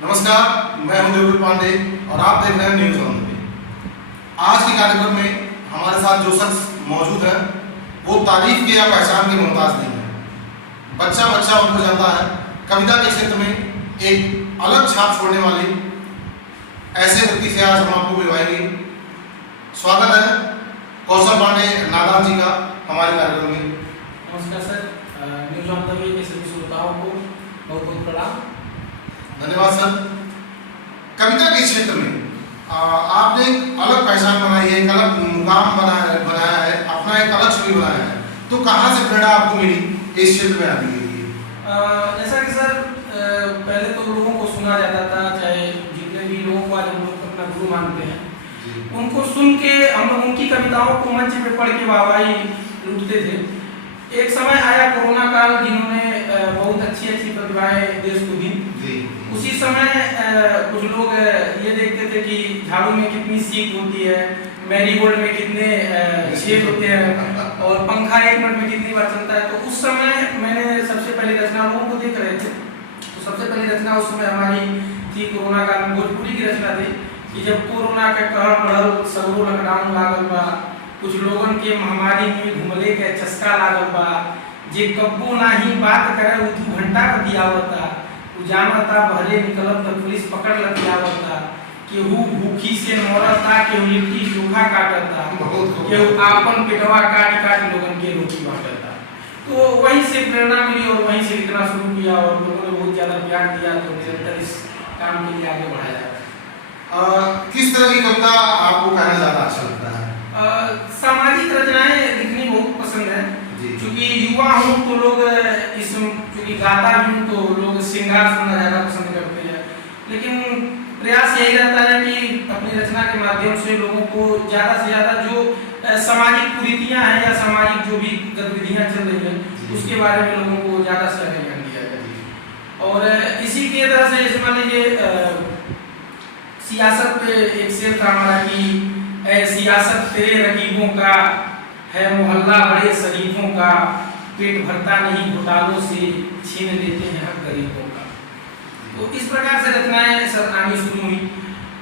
नमस्कार, मैं हूं देवदूत पांडे और आप देख रहे हैं न्यूज ऑन द डे। आज के कार्यक्रम में हमारे साथ जो शख्स मौजूद है वो तारीफ के या पहचान के मोहताज नहीं है। बच्चा बच्चा उनको जानता है। कविता के क्षेत्र में एक अलग छाप छोड़ने वाले ऐसे व्यक्ति से आज हम आपको मिलवाएंगे। स्वागत है कौशल पांडे नादान जी का हमारे कार्यक्रम में। नमस्कार sir, news on the way के सभी श्रोताओं को बहुत बहुत प्रणाम। धन्यवाद सर। कविता के क्षेत्र में आपने एक अलग पहचान बनाई है, एक अलग मुकाम बनाया है, अपना एक अलग छवि बनाया है। तो कहाँ से प्रेरणा आपको मिली इस क्षेत्र में आने के लिए? जैसा कि सर पहले तो लोगों को सुना जाता था, चाहे जितने भी लोगों को आज हम लोग अपना गुरु मानते हैं, उनको सुन के हम लोग उनकी कविताओं को मंच पे पढ़ के वाहवाही लूटते थे। एक समय आया कोरोना काल, जिन्होंने बहुत अच्छी अच्छी प्रतिभाएं देश को दी। उसी समय कुछ लोग ये देखते थे कि झाड़ू में कितनी सीख होती है, मैरीगोल्ड में कितने छेद होते हैं और पंखा 1 मिनट में कितनी बार चलता है। तो उस समय मैंने सबसे पहली रचना लोगों को देख रहे थे, तो सबसे पहली रचना उस समय हमारी थी कोरोना काल में भोजपुरी की रचना थी कि जब कोरोना के कहर बढ़ल, सगरो लॉकडाउन लागल बा, कुछ लोगन के महामारी में घुमले के चस्का लागल बा, जे कब्बो नाही बात करे उ 2 घंटा बतियावता, जानता भरे निकलत तो पुलिस पकड़ लतियावता, केहू भूखी से मरता, केहू लिट्टी चोखा काटता, केहू आपन पेटवा काट काट लोगन के रोटी बांटता। तो वहीं से प्रेरणा मिली और वहीं से लिखना शुरू किया और लोगों ने बहुत ज्यादा प्यार दिया, तो निरंतर इस काम के लिए आगे बढ़ाया। किस तरह की कविता आपको कहना ज्यादा अच्छा लगता है? सामाजिक रचनाएं लिखनी बहुत पसंद है, क्योंकि युवा हूँ तो लोग क्योंकि गाता भी हूँ तो लोग श्रृंगार सुनना ज़्यादा पसंद करते हैं। लेकिन प्रयास यही रहता है कि अपनी रचना के माध्यम से लोगों को ज़्यादा से ज़्यादा जो सामाजिक कुरीतियाँ हैं या सामाजिक जो भी गतिविधियाँ चल रही हैं उसके बारे में लोगों को ज़्यादा से ज़्यादा ज्ञान दिया जाए। और इसी की तरह से जैसे मान लीजिए सियासत पे एक शेर था हमारा कि सियासत तेरे रकीबों का है मोहल्ला बड़े शरीफों का, पेट भरता नहीं घोटालों से, छीन लेते हैं हक गरीबों का। तो इस प्रकार से रचनाएं सब आनी शुरू हुई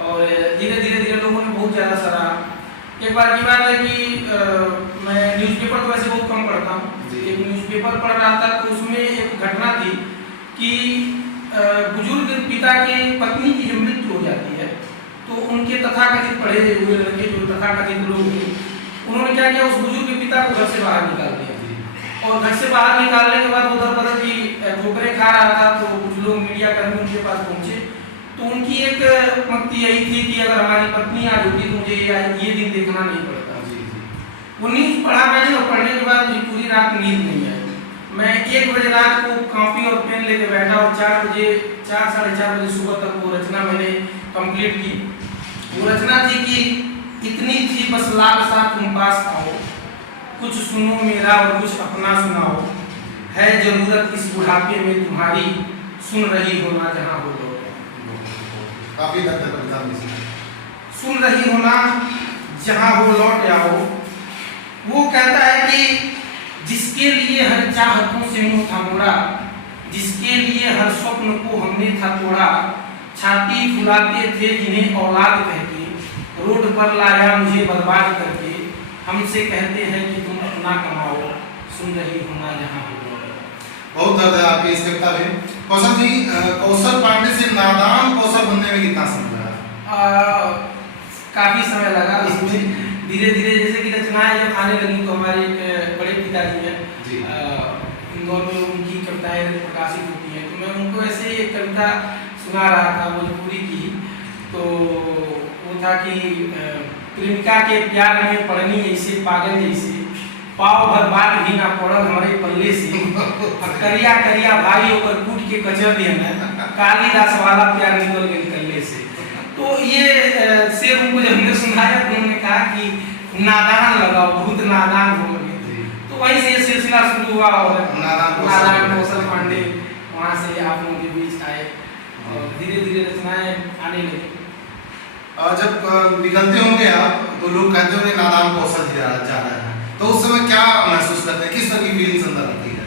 और धीरे धीरे लोगों ने बहुत ज़्यादा सराहा। एक बार की बात है कि मैं न्यूज़पेपर तो वैसे बहुत कम पढ़ता हूँ, एक न्यूज़पेपर पढ़ रहा था तो उसमें एक घटना थी कि बुजुर्ग पिता के पत्नी की जो मृत्यु हो जाती है तो उनके तथाकथित पढ़े हुए लड़के जो तथाकथित लोग थे उन्होंने क्या किया, उस बुजुर्ग के पिता को घर से बाहर निकाल दिया और घर से बाहर निकालने के बाद उधर पता की ठोकरें खा रहा था। तो कुछ लोग मीडिया कर्मी उनके पास पहुंचे तो उनकी एक पंक्ति यही थी कि अगर हमारी पत्नी आज होती तो मुझे ये दिन देखना नहीं पड़ता। वो न्यूज़ पढ़ा मैंने और पढ़ने के बाद मुझे पूरी रात नींद नहीं आई। मैं 1 बजे रात को कॉपी और पेन लेके बैठा और 4 साढ़े 4 बजे सुबह तक वो रचना मैंने कंप्लीट की। वो रचना थी कि इतनी थी बस लाल सा तुम पास आओ, कुछ सुनो मेरा और कुछ अपना सुनाओ, है जरूरत इस बुढ़ापे में तुम्हारी, सुन रही हो ना जहाँ हो लो। काफी सुन रही हो ना जहाँ हो लौट आओ। वो कहता है कि जिसके लिए हर चाहतों से मुंह था मोड़ा, जिसके लिए हर स्वप्न को हमने था तोड़ा, छाती फुलाते थे जिन्हें औलाद कहते, रोड पर लाया मुझे बर्बाद करके, हमसे कहते हैं कि तुम अपना कमाओ, सुन रही हो ना जहाँ हो। बहुत दर्द है आपकी इस कविता में। कौशल जी, कौशल पांडे से नादान कौशल बनने में कितना समय लगा? काफी समय लगा। इसमें धीरे धीरे जैसे कि रचनाएं जब आने लगी तो हमारे एक बड़े पिताजी हैं इंदौर में, उनकी कविताएं प्रकाशित होती हैं तो मैं उनको ऐसे एक कविता सुना रहा था भोजपुरी की। तो वो था कि प्रेमिका के प्यार में पड़नी ऐसे पागल जैसे, पाव भर बात भी ना पड़ल हमारे पल्ले से, करिया करिया भाई होकर कूट के कचर दिया, कालिदास वाला प्यार निकल गए कल्ले से। तो ये शेर उनको जब हमने सुनाया तो उन्होंने कहा कि नादान लगाओ, बहुत नादान हो गए। तो वहीं से ये सिलसिला शुरू हुआ और नादान कौशल पांडे वहाँ से आप लोगों के बीच आए और धीरे धीरे रचनाएं आने लगी। जब निकलते होंगे आप तो लोग कहते होंगे नादान कौशल जा रहा है, तो उस समय क्या महसूस करते हैं, किस तरह की फीलिंग्स अंदर आती है?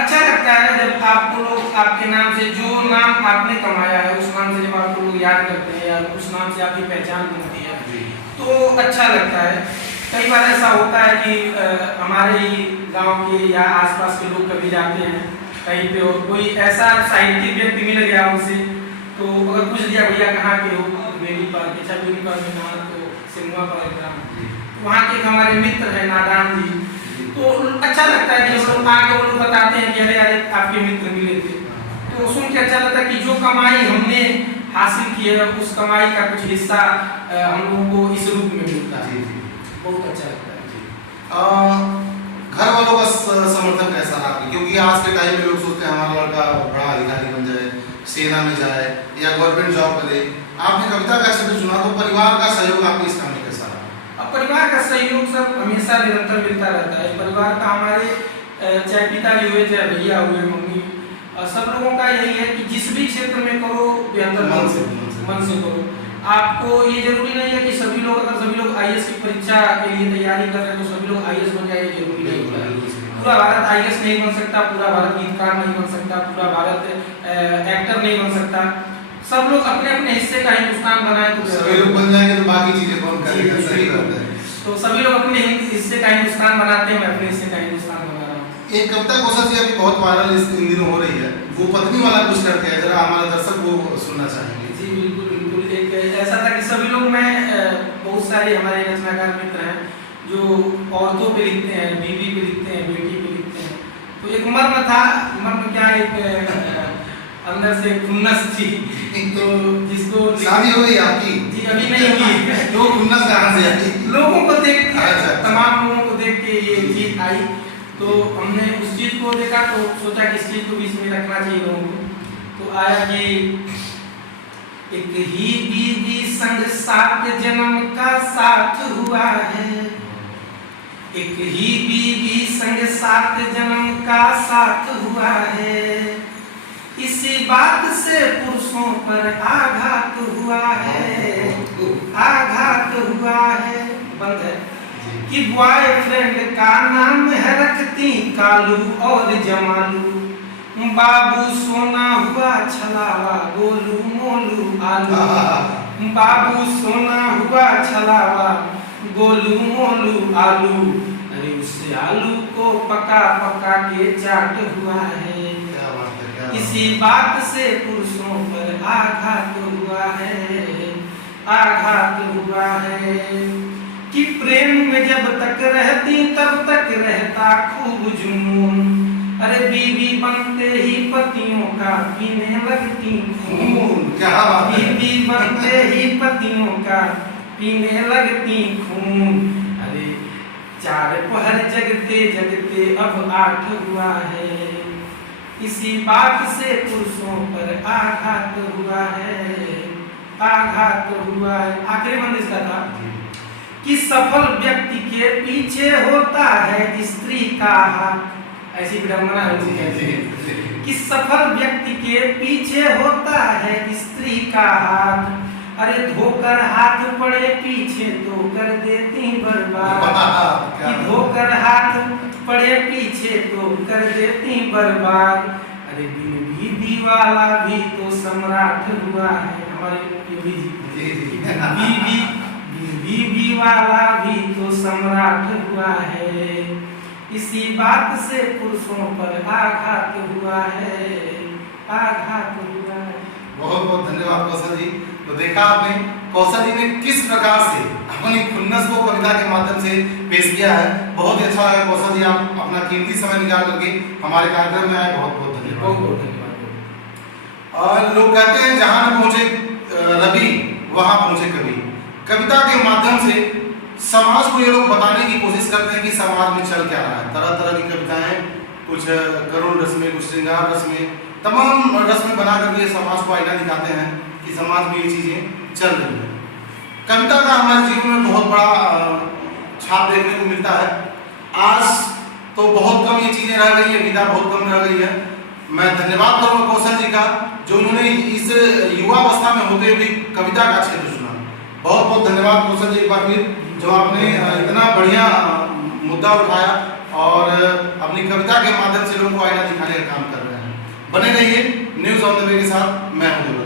अच्छा लगता है जब आपको लोग आपके नाम से जो नाम आपने कमाया है उस नाम से जब आपको लोग याद करते हैं या उस नाम से आपकी पहचान बनती है जी तो अच्छा लगता है। कई बार ऐसा होता है कि हमारे ही गांव के या आसपास के लोग कभी जाते हैं कहीं पे और कोई ऐसा साहित्यिक व्यक्ति मिल गया उनसे, तो अगर पूछ दिया भैया कहाँ के हो, बेली पार्क अच्छा बेली पार्क में कहाँ, तो सिनेमा पार्क ग्राम, वहाँ के हमारे मित्र हैं नादान जी, तो अच्छा लगता है कि जब लोग आके वो लोग बताते हैं कि अरे अरे आपके मित्र मिले थे, तो सुन के अच्छा लगता है कि जो कमाई हमने हासिल की है उस कमाई का कुछ हिस्सा हम लोगों को इस रूप में मिलता है। बहुत अच्छा लगता है जी। घर वालों का समर्थन कैसा रहा आपकी? क्योंकि आज के टाइम में लोग सोचते हैं हमारा लड़का बड़ा अधिकारी बन जाए, सेना में जाए या गवर्नमेंट जॉब करे। आपने कविता का क्षेत्र चुना, तो परिवार का सहयोग आपके इस काम में कैसा रहा? अब परिवार का सहयोग सब हमेशा निरंतर मिलता रहता है। परिवार का हमारे चाहे पिताजी हुए चाहे भैया हुए मम्मी, सब लोगों का यही है कि जिस भी क्षेत्र में करो बेहतर मन से करो। आपको ये जरूरी नहीं है कि सभी लोग, अगर सभी लोग आईएएस की परीक्षा के लिए तैयारी कर रहे हैं तो सभी लोग आईएएस बन जाए, जरूरी नहीं होता है। पूरा भारत आईएएस नहीं बन सकता, पूरा भारत गीतकार नहीं बन सकता, पूरा भारत एक्टर नहीं बन सकता। सब लोग अपने अपने हिस्से का हिंदुस्तान बनाए तो सभी लोग बन जाएंगे तो बाकी चीजें कौन करेगा? सही बात है। तो सभी लोग अपने हिस्से का हिंदुस्तान बनाते हैं, मैं अपने हिस्से का हिंदुस्तान बना रहा हूँ। एक कविता कौशल जी अभी बहुत वायरल इन दिनों हो रही है, वो पत्नी वाला कुछ करके है, जरा हमारे दर्शक वो सुनना चाहेंगे। जी बिल्कुल बिल्कुल। एक ऐसा था कि सभी लोग, मैं बहुत सारे हमारे रचनाकार मित्र हैं जो औरतों पे लिखते हैं, बीवी पे लिखते हैं, बेटी पे लिखते हैं, तो एक मर्म था, मर्म क्या, एक अंदर से खुन्नस थी, तो जिसको शादी हो गई आपकी? जी अभी नहीं हुई। तो खुन्नस कहाँ से आई? लोगों को देख के, अच्छा। तमाम लोगों को देख के ये चीज आई, तो हमने उस चीज को देखा तो सोचा कि इस चीज को बीच में रखना चाहिए लोगों को। तो आया कि एक ही बीवी संग 7 जन्म का साथ हुआ है, एक ही बीवी संग 7 जन्म का साथ हुआ है, इसी बात से पुरुषों पर आघात हुआ है, आघात हुआ है। बंद है कि बॉयफ्रेंड का नाम है रखती कालू और जमालू, बाबू सोना हुआ छलावा गोलू मोलू आलू, बाबू सोना हुआ छलावा गोलू मोलू आलू, अरे उससे आलू को पका पका के चाट हुआ है, इसी बात से पुरुषों पर आघात हुआ है, आघात हुआ है। कि प्रेम में जब तक रहती तब तक रहता खूब जुनून, अरे बीवी बनते ही पतियों का पीने लगती खून, क्या बात है? बीवी बनते ही पतियों का पीने लगती खून, अरे 4 पहर जगते जगते अब 8 हुआ है, इसी बात से पुरुषों पर आघात हुआ है, आघात हुआ है। आखिरी बंद इसका था कि सफल व्यक्ति के पीछे होता है स्त्री का हाथ, ऐसी विडंबना है कि सफल व्यक्ति के पीछे होता है स्त्री का हाथ, अरे धोकर हाथ पड़े पीछे तो कर देती बर्बाद, कि धोकर हाथ पड़े पीछे तो कर देती बर्बाद, अरे बीवी वाला भी तो सम्राट हुआ है, हमारे बीवी वाला भी तो सम्राट हुआ है, इसी बात से पुरुषों पर आघात हुआ है, आघात हुआ है। बहुत बहुत धन्यवाद कौशल जी। तो देखा आपने कौशल जी ने किस प्रकार से अपनी खुन्नस को कविता के माध्यम से पेश किया है। बहुत ही अच्छा लगा कौशल जी, आप अपना कीमती समय निकाल करके हमारे कार्यक्रम में आए, बहुत बहुत धन्यवाद। बहुत बहुत धन्यवाद। और लोग कहते हैं जहां न पहुंचे रवि वहां पहुंचे कवि। कविता के माध्यम से समाज को ये लोग बताने की कोशिश करते हैं कि समाज में चल क्या रहा है। तरह तरह की कविताएं, कुछ करुण रस में, कुछ श्रृंगार रस में, तमाम रस में बना करके समाज को आईना दिखाते हैं कि समाज में ये चीजें चल रही है। कविता का हमारे जीवन में बहुत बड़ा छाप देखने को मिलता है। आज तो बहुत कम ये चीजें रह गई है, विधा बहुत कम रह गई है। मैं धन्यवाद करूंगा कौशल जी का, जो उन्होंने इस युवा अवस्था में होते हुए कविता का क्षेत्र चुना। बहुत बहुत धन्यवाद कौशल जी एक बार फिर, जो आपने इतना बढ़िया मुद्दा उठाया और अपनी कविता के माध्यम से लोगों को आईना दिखाने का काम कर रहे हैं। बने रहिए न्यूज़ ऑन द वे के साथ, मैं हूं।